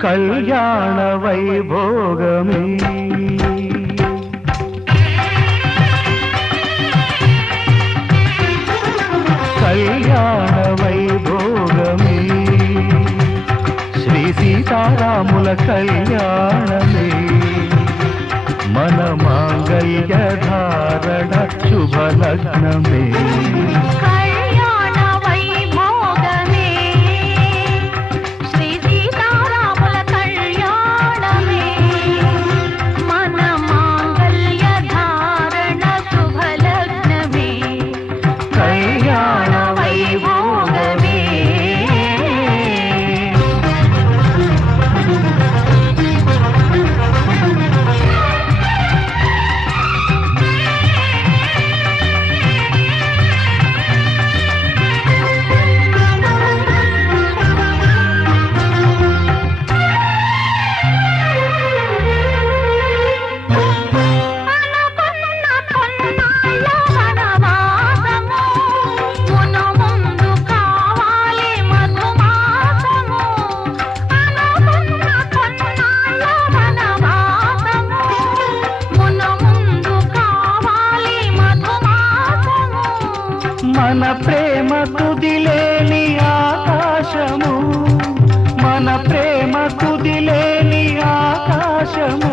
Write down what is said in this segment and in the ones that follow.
కళ్యాణ వైభోగమే కళ్యాణ వైభోగమే శ్రీ సీతారాముల కళ్యాణమే మన మాంగళ్య ధారణ శుభలగ్నమే మన ప్రేమ కుదిలేని ఆకాశము మన ప్రేమ కుదిలేని ఆకాశము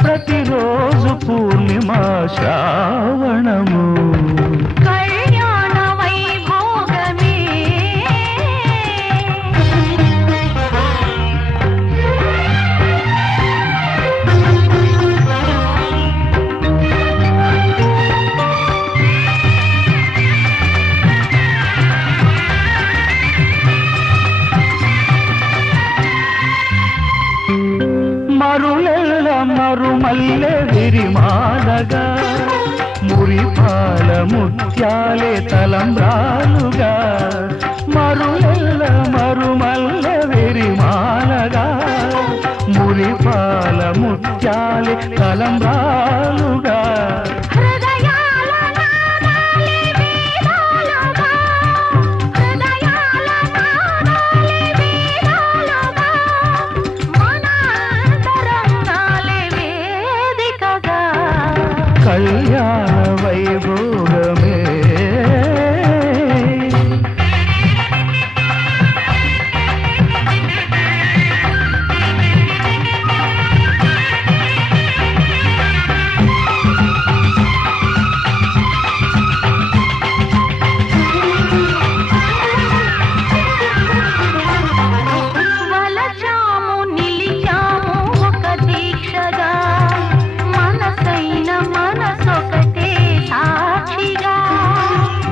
ప్రతిరోజు పూర్ణిమ శ్రావణము మరులెల్ల మరుమల్లె విరిమాలగా మురిపాల ముత్యాలే తలంబ్రాలుగా మరులెల్ల మరుమల్లె విరిమాలగా మురిపాల ముత్యాలే తలంబ్రాలుగా కళ్యాణ వైభోగమే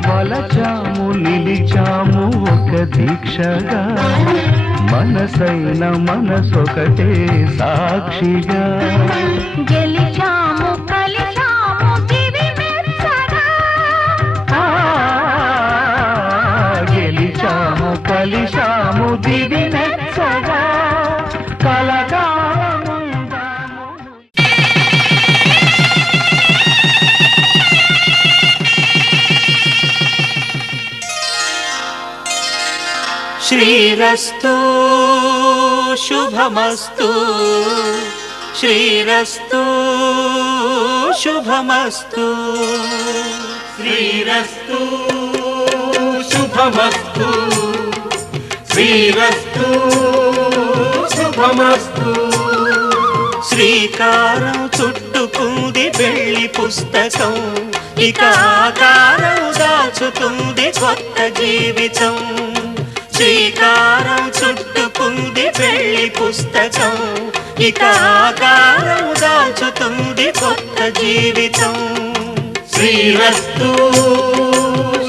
వలచాము నిలిచాము ఒక దీక్షగా మనసైన మనసొకటే సాక్షిగా గెలిచాము కలిచాము దివి మెచ్చగా గెలిచాము కలిచాము దివి మెచ్చగా శ్రీరస్తు శుభమస్తు శ్రీరస్తు శుభమస్తు శ్రీరస్తు శుభమస్తు శ్రీరస్తు శుభమస్తు శ్రీకారం చుట్టుకుంది పెళ్లి పుస్తకం ఇక ఆకారం దాచుతుంది కొత్త జీవితం శ్రీకారం చుట్టుకుంది పెళ్లి పుస్తకం ఇక ఆకారం దాచుతుంది కొత్త జీవితం శ్రీరస్తు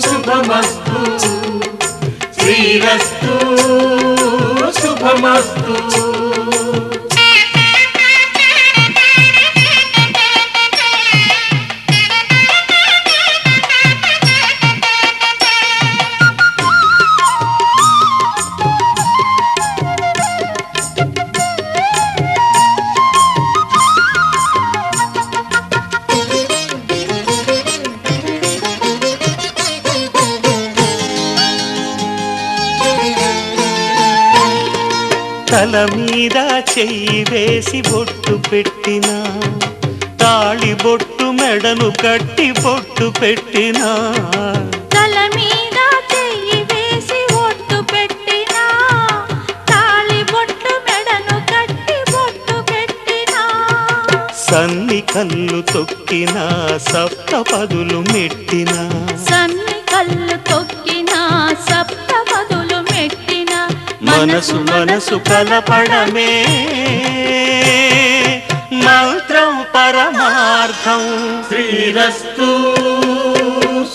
శుభమస్తు శ్రీరస్తు శుభమస్తు తల మీద చెయ్యి వేసి బొట్టు పెట్టినా, తాళి బొట్టు మెడను కట్టి బొట్టు పెట్టినా, తల మీద చెయ్యి వేసి బొట్టు పెట్టినా, తాళి బొట్టు మెడను కట్టి బొట్టు పెట్టినా, సన్ని కళ్ళు తొక్కినా సప్త పదులు మెట్టినా, సన్ని కళ్ళు తొక్కినా సప్త పదులు మెట్టినా, మనసు మనసు కలపడమే మంత్రం పరమార్థం. శ్రీరస్తు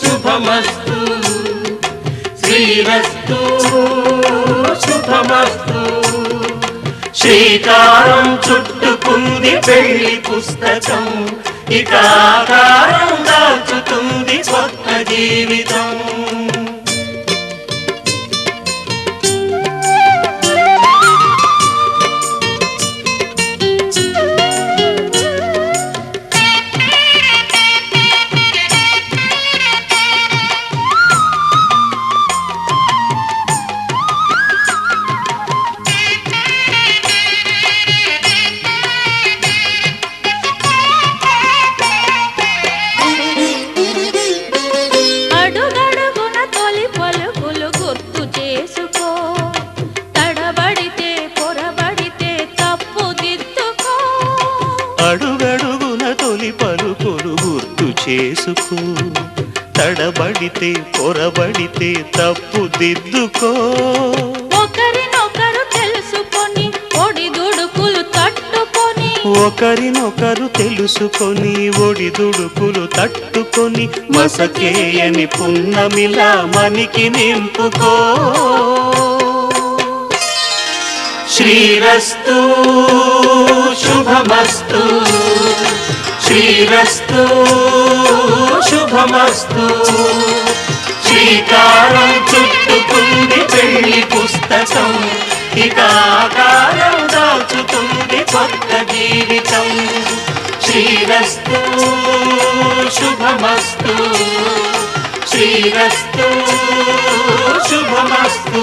శుభమస్తు, శ్రీరస్తు శుభమస్తు. శ్రీకారం చుట్టుకుంది పెళ్లి పుస్తకం, ఇక ఆకారం దాచుతుంది కొత్త జీవితం. అడుగడుగున తొలి పలుకులు గుర్తు చేసుకో, తడబడితే పొరబడితే తప్పు దిద్దుకో. అడుగడుగున తొలి పలుకులు గుర్తు చేసుకో, తడబడితే పొరబడితే తప్పు దిద్దుకో. ఒకరినొకరు తెలుసుకొని ఒడిదుడుకులు తట్టుకొని, ఒకరినొకరు తెలుసుకొని ఒడిదుడుకులు తట్టుకొని, మసకేయని పున్నమిలా మనికి నింపుకో. శ్రీరస్తు శుభమస్తు, శ్రీరస్తు శుభమస్తు. శ్రీకారం చుట్టుకుంది పెళ్లి పుస్తకం, ఇక ఆకారం దాచుతుంది కొత్త జీవితం. శ్రీరస్తు శుభమస్తు, శ్రీరస్తు శుభమస్తు.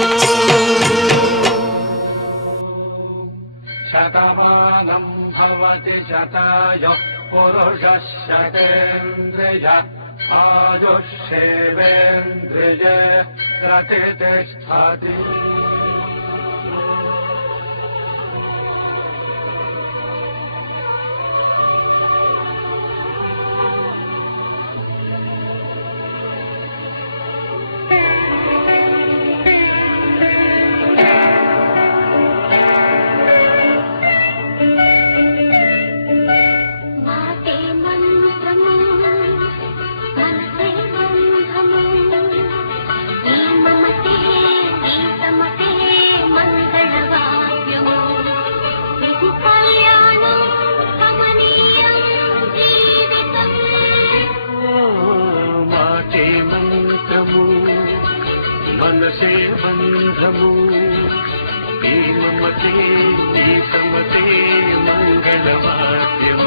శతమానం భవతి శతాయుః పురుషः శతేంద్రియ ఆయుష్యేవేంద్రియే ప్రతిష్ఠతి. మాటే మంత్రము మనసే బంధము, ఈ మమతే ఈ సమతే మంగళవాద్యము, ఇది కళ్యాణం కమనీయం జీవితం. మాటే మంత్రము మనసే బంధము, ఈ మమతే ఈ సమతే మంగళవాద్యం,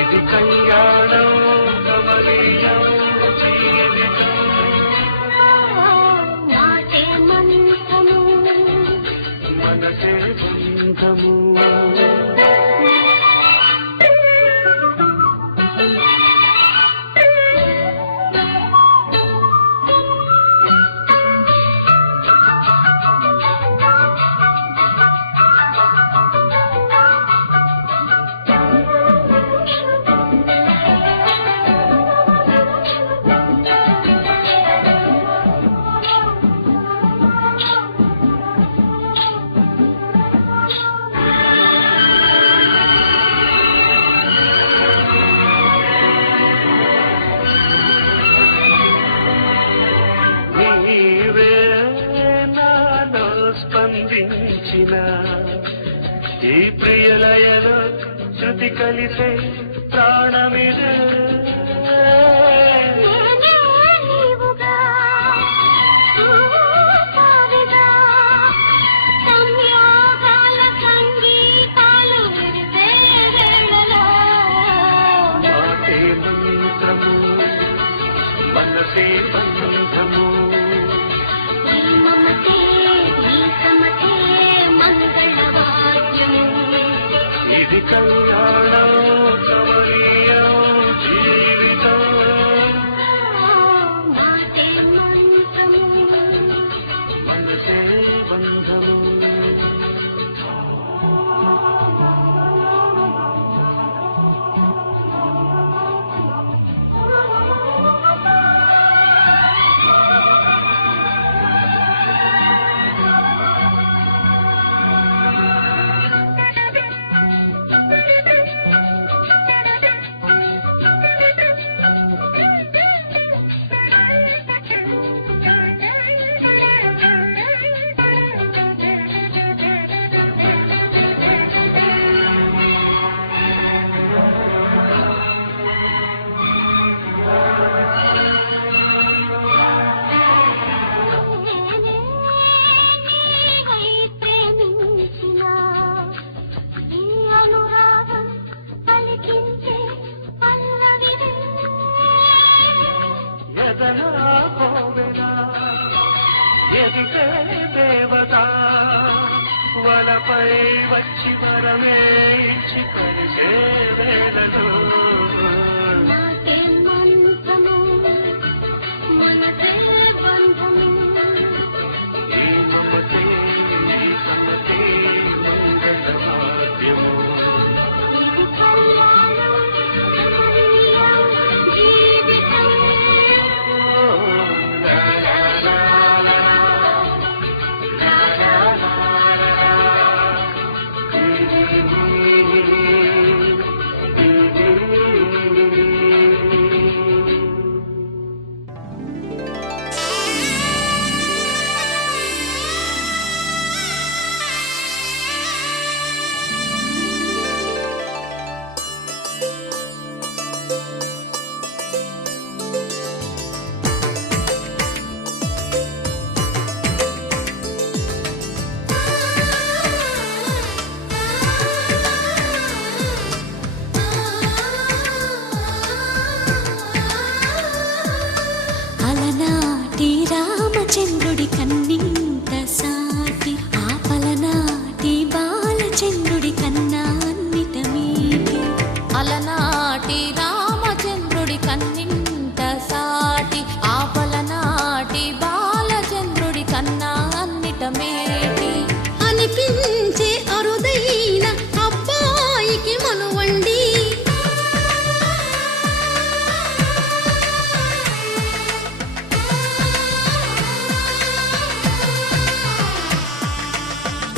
ఇది కళ్యాణం కమనీయం జీవితం. మాటే మంత్రము మనసే బంధము. నీవే నాలో స్పందించిన ఈ ప్రియలయలో శృతి కలిసే ప్రాణమిదే. నీవుగా సావిగా సంయోగాల సంగీతాలు వేళలో. మాటే మంత్రము మనసే బంధము, ఈ మమతే ఈ సమతే మంగళ ఇది కళ్యాణం కమనీయం జీవితం మాటే మంత్రము మనసే బంధము ఎదిగే దేవత వలపై వచ్చి పరమే ఇచ్చి పరిచే వేదలు మాటే మంత్రము మనసే బంధము ఈ మమతే ఈ సమతే ముందట సాధ్యము ఇది కళ్యాణం కమనీయం జీవితం అలనాటి రామచంద్రుడి కన్నింత సాటి ఆపలనాటి బాలచంద్రుడి కన్నా అన్నిట మీటి అలనాటి రామచంద్రుడి కన్నింత సాటి ఆపలనాటి బాలచంద్రుడి కన్నా అన్నిట మేటి అనిపించే అరుదైన అబ్బాయికి మనువండి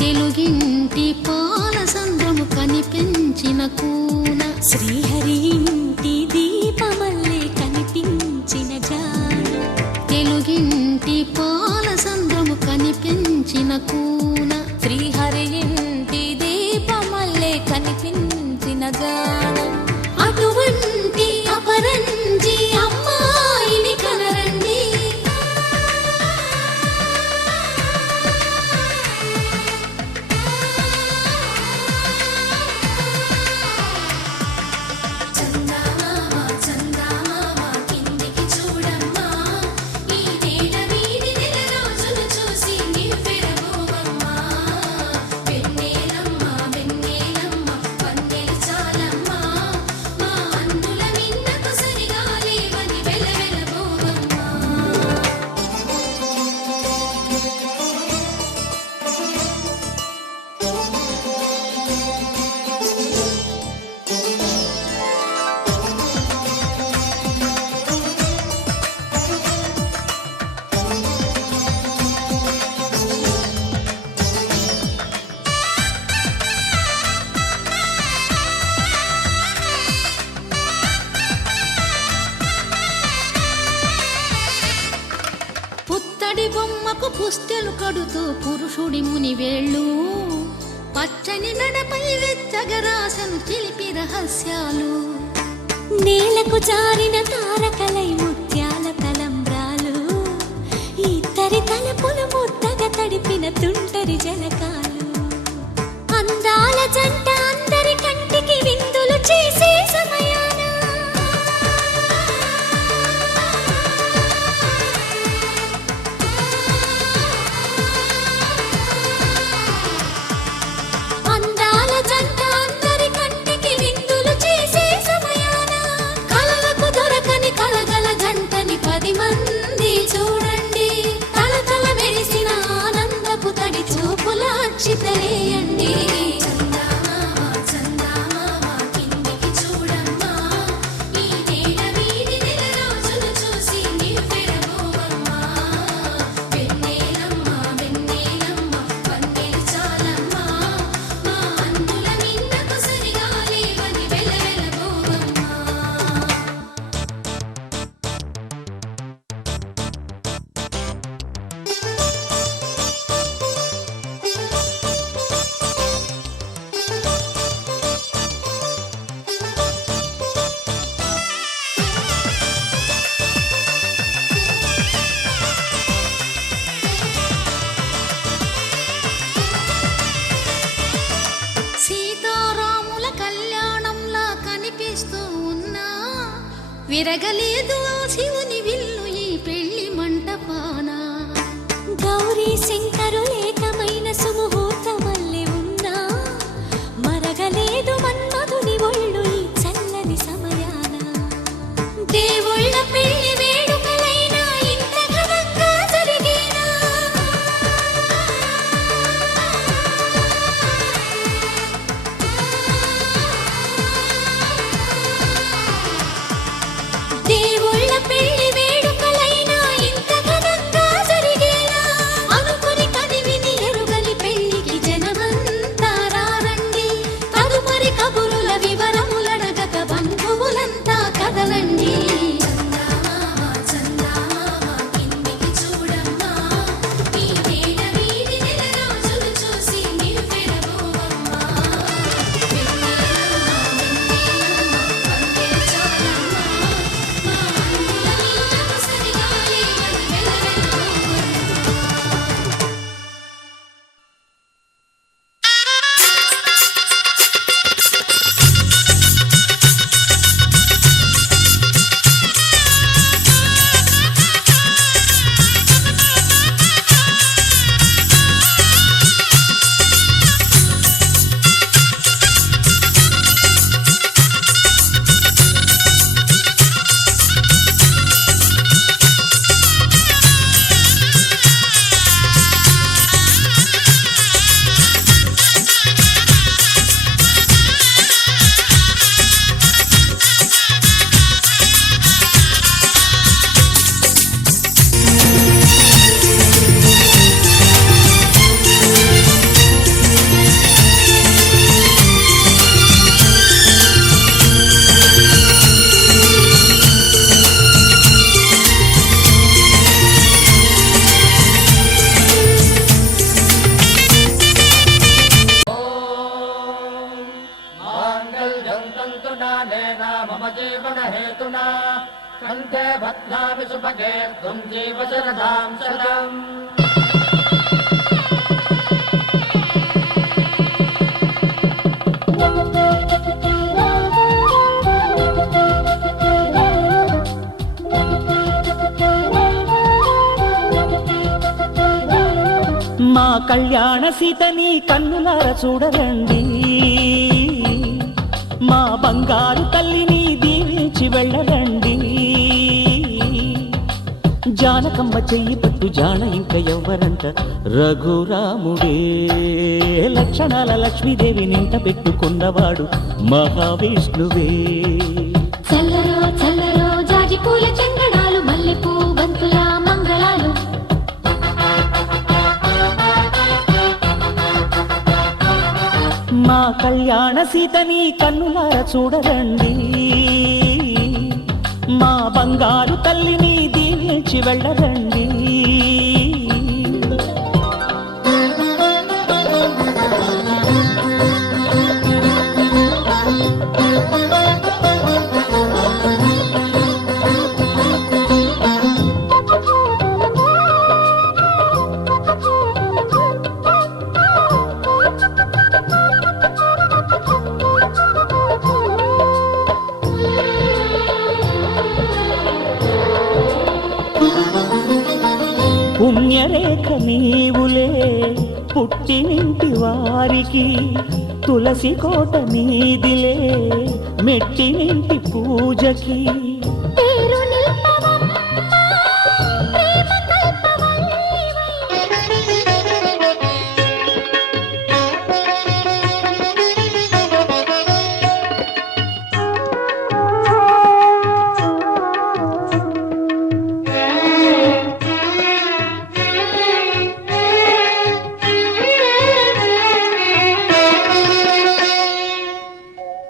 తెలుగింటి పాలసంద్రము కనిపించిన కూన శ్రీహరి ఇంటి దీపమల్లే కనిపించిన జాన తెలుగింటి పాలసంద్రము కనిపించిన కూన శ్రీహరి ఇంటి దీపమల్లే కనిపించిన జాన అటువంటి అపరంజి అమ్మాయిని కనరండి పుత్తడి బొమ్మకు పుస్తెలు కడుతూ పురుషుడి ముని వేళ్ళు పచ్చని నడపై వెచ్చగరాసను చిలిపి రహస్యాలు నేలకు జారిన తారకలై ముత్యాల తలంబ్రాలు ఇద్దరి తలపులు ముద్దగా తడిపిన తుంటరి జలకాలు అందాల జంట అందరి కంటికి విందులు చేసే సమయాన అందాల జంట అందరి ముద్దలేయండి చందమామ చందమామ కిందికి చూడమ్మా ఈ నేల వీధి నెల రోజులు చూసి నివ్వెరబోవమ్మా వెన్నెలమ్మ వెన్నెలమ్మ వన్నెలు చాలమ్మా మా అందుల నిన్నకు సరిగా లేవని వెలవెలబోవమ్మా సీతారాముల కళ్యాణంలా కనిపిస్తూ ఉన్నా విరగలేదు ఆ శివుని విల్లు ఈ పెళ్లి మంటపాన గౌరీ శంకరులేకమైన సుముహూర్తమల్లె ఉన్నా మరగలేదు మన్మధుని ఒళ్ళు ఈ చల్లని సమయాన దేవుళ్ళ పెళ్లి వేడుకలైనా ఇంత ఘనంగా జరిగేనా దేవుళ్ళ పెళ్లి వేడుకలైనా ఇంత ఘనంగా జరిగేనా అనుకుని కదివిని ఎరుగని పెళ్లికి జనమంతా రారండి తదుపరి కబురుల వివరములడగక బంధువులంతా కదలండి చందమామ చందమామ కిందికి చూడమ్మా ఈ నేల వీధి నెల రోజులు చూసి నివ్వెరబోవమ్మా వెన్నెలమ్మ వెన్నెలమ్మ వన్నెలు చాలమ్మా మా అందుల నిన్నకు సరిగా లేవని వెలవెలబోవమ్మా माङ्गल्यं तन्तुनानेन मम जीवनहेतुना कण्ठे बध्नामि सुभगे त्वं जीव शरदां शतम् మా కళ్యాణ సీతని కన్నులార చూడరండి మా బంగారు తల్లిని దీవించి వెళ్ళరండి జానకమ్మ చెయ్యి పట్టు జాన ఇంక ఎవ్వరంట రఘురాముడే లక్షణాల లక్ష్మీదేవి నింట పెట్టుకున్నవాడు మహావిష్ణువే చల్లరో చల్లరో జాజి పూల చందనాలు మల్లెపూ బంతుల మంగళాలు మా కళ్యాణ సీతని కన్నులార చూడరండి మా బంగారు తల్లిని దీవించి వెళ్ళరండి పుణ్యరేఖ నీవులే పుట్టినింటి వారికి తులసి కోట నీదిలే మెట్టినింటి పూజకి పేరు నిల్పవమ్మ ప్రేమ కల్పవల్లివై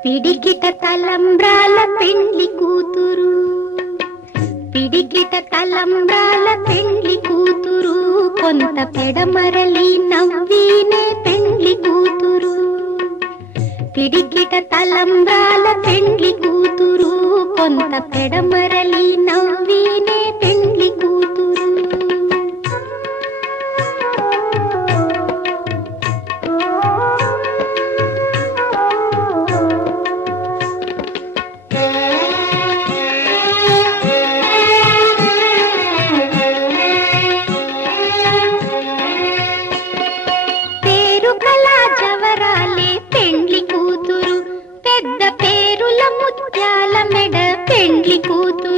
పిడికిట తలంబ్రాల పెండ్లి కూతురు, పిడికిట తలంబ్రాల పెండ్లి కూతురు, కొంత పెడమరలి నవ్వీనే పెండ్లి కూతురు. పిడికిట తలంబ్రాల పెండ్లి కూతురు, కొంత పెడమరలి నవ్వీనే పెండ్లి కూతురు. పేరు కళా జవరాలే పెండ్లి కూతురు, పెద్ద పేరుల ముత్యాల మెడ పెండ్లి కూతురు.